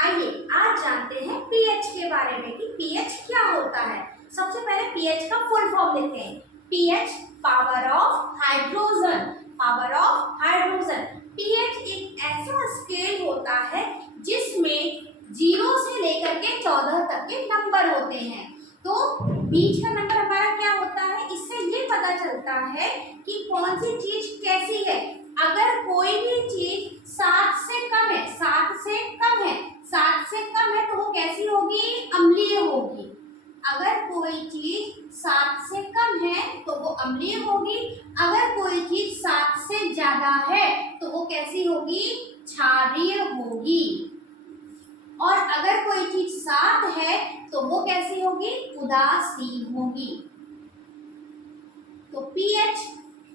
आइए आज जानते हैं पीएच के बारे में कि पीएच क्या होता है। सबसे पहले पीएच का फुल फॉर्म देखते हैं। PH power of hydrogen. Power of hydrogen. PH एक ऐसा स्केल होता है जिसमें 0 से लेकर के 14 तक के नंबर होते हैं। तो बीच का नंबर हमारा क्या होता है, इससे ये पता चलता है कि कौन सी चीज कैसी है। अगर कोई भी चीज 7 से कम है, 7 से कम है, 7 से कम है तो वो कैसी होगी, अम्लीय होगी। अगर कोई चीज 7 से कम है तो वो अम्लीय होगी। अगर कोई चीज 7 से ज्यादा है तो वो कैसी होगी, क्षारीय होगी। और अगर कोई चीज 7 है तो वो कैसी होगी, उदासीन होगी। तो पीएच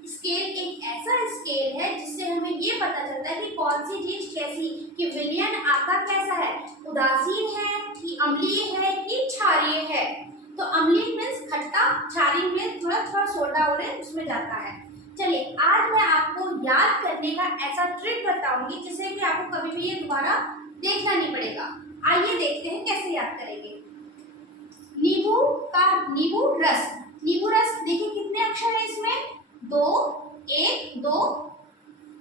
स्केल एक ऐसा स्केल है जिससे हमें ये पता चलता है कि कौन सी चीज कैसी, कि विलयन आपका कैसा है, उदासीन है कि अम्लीय है कि क्षारीय है। तो अम्लीय मीन्स खट्टा, क्षारीय मीन्स थोड़ा थोड़ा सोडा वोडा उसमें जाता है। चलिए आज मैं आपको याद करने का ऐसा ट्रिक बताऊंगी जिससे कि आपको कभी भी ये दोबारा देखना नहीं पड़ेगा। आइए देखते हैं कैसे याद करेंगे। नींबू रस। नींबू रस देखिए कितने अक्षर है इसमें, 2 1 2,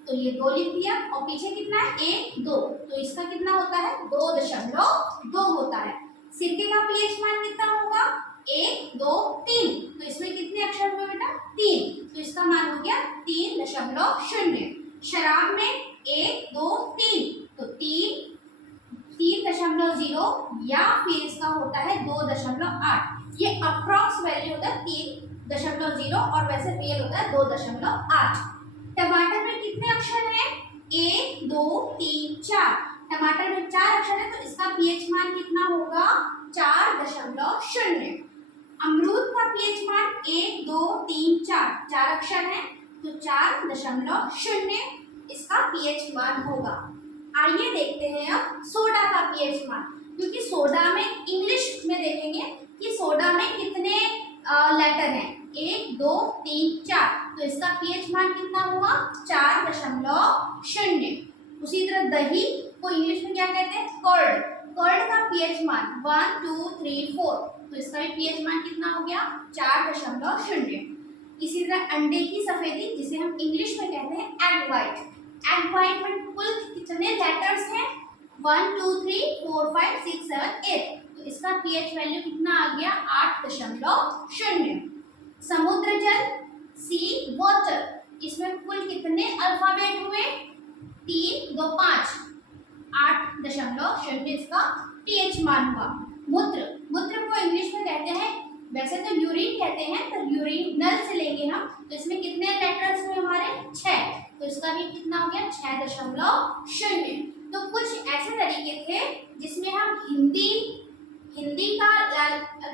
तो ये 2 लिख दिया और पीछे कितना है 1 2, तो इसका कितना होता है 2.2 होता है। सिरके का पीएच मान कितना होगा 1 2 3, तो इसमें कितने अक्षर हुए बेटा 3, तो इसका मान हो गया 3.0। शराब में 1 2 3, तो 3.0 या फिर इसका होता है 2.8। ये अप्रॉक्स वैल्यू होता है 3.0 और वैसे रियल होता है 2.8। टमाटर में कितने अक्षर हैं 1 2 3 4, टमाटर में 4 अक्षर है तो इसका पीएच मान कितना होगा 4.0। अमरूद का पीएच मान 1 2 3 4, 4 अक्षर है तो 4.0 इसका पीएच मान होगा। आइए देखते हैं अब सोडा का पीएच मान, क्योंकि सोडा में इंग्लिश में देखेंगे कि सोडा में कितने लेटर हैं 1 2 3 4, तो इसका पीएच मान कितना हुआ 4.0। उसी तरह दही को इंग्लिश में क्या कहते हैं, कर्ड। कर्ड का पीएच मान 1 2 3 4, तो इसका भी पीएच मान कितना हो गया 4.0। इसी तरह अंडे की सफेदी जिसे हम इंग्लिश में कहते हैं एग वाइट। एग वाइट में कुल कितने लेटर्स हैं 1 2 3 4 5 6 7 8, तो इसका पीएच वैल्यू कितना आ गया 8.0। समुद्र जल सी वाटर, इसमें कुल कितने अल्फाबेट हुए 3 2 5, 8.0 इसका पीएच मान हुआ। मूत्र, मूत्र को इंग्लिश में कहते हैं, वैसे तो यूरिन कहते हैं, तो यूरिन नल से लेंगे हम, तो इसमें कितने लेटर्स हुए हमारे 6, तो इसका भी कितना हो गया 6.0। तो कुछ ऐसे तरीके थे जिसमें हम हिंदी का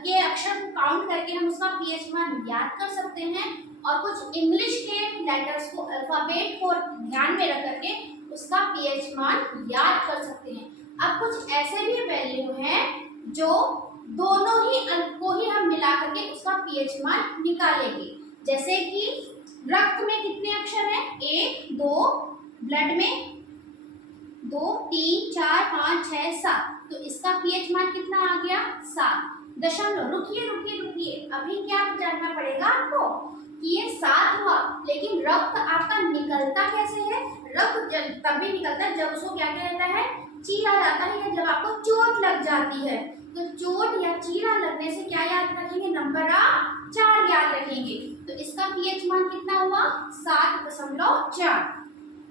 के अक्षर को काउंट करके हम उसका पीएच मान याद कर सकते हैं, और कुछ इंग्लिश के लेटर्स को अल्फाबेट को ध्यान में रख करके उसका पीएच मान याद कर सकते हैं। अब कुछ ऐसे भी वैल्यू हैं जो दोनों ही अंक को ही हम मिला करके उसका पीएच मान निकालेंगे। जैसे कि रक्त में कितने अक्षर हैं 1 2, ब्लड में 2 3 4 5 6 7, तो इसका पीएच मान कितना आ गया 7 रुकिए रुकिए रुकिए, अभी क्या जानना पड़ेगा आपको कि ये 7 हुआ, लेकिन रक्त आपका निकलता कैसे है। रक्त तभी निकलता है जब उसको क्या कहता है, चीरा जाता है, या जब आपको चोट लग जाती है। तो चोट या चीरा लगने से क्या याद रखेंगे, नंबर 4 याद रखेंगे, तो इसका पीएच मान कितना हुआ 7.4।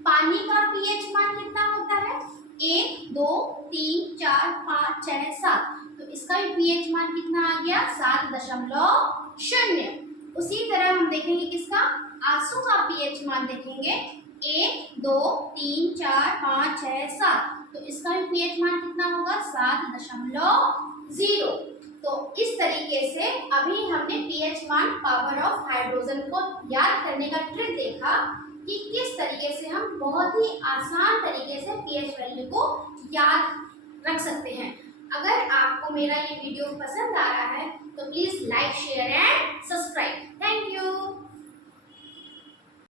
पानी का पीएच मान कितना होता है 1 2 3 4 5 6 7, तो इसका भी पीएच मान कितना आ गया 7.0। उसी तरह हम देखेंगे किसका, आंसू का पीएच मान देखेंगे 1 2 3 4 5 6 7, तो इसका भी पीएच मान कितना होगा 7.0। तो इस तरीके से अभी हमने पीएच मान पावर ऑफ हाइड्रोजन को याद करने का ट्रिक देखा कि किस तरीके से हम बहुत ही आसान तरीके से पीएच वैल्यू को याद रख सकते हैं। अगर आपको मेरा ये वीडियो पसंद आ रहा है तो please like share and subscribe. Thank you.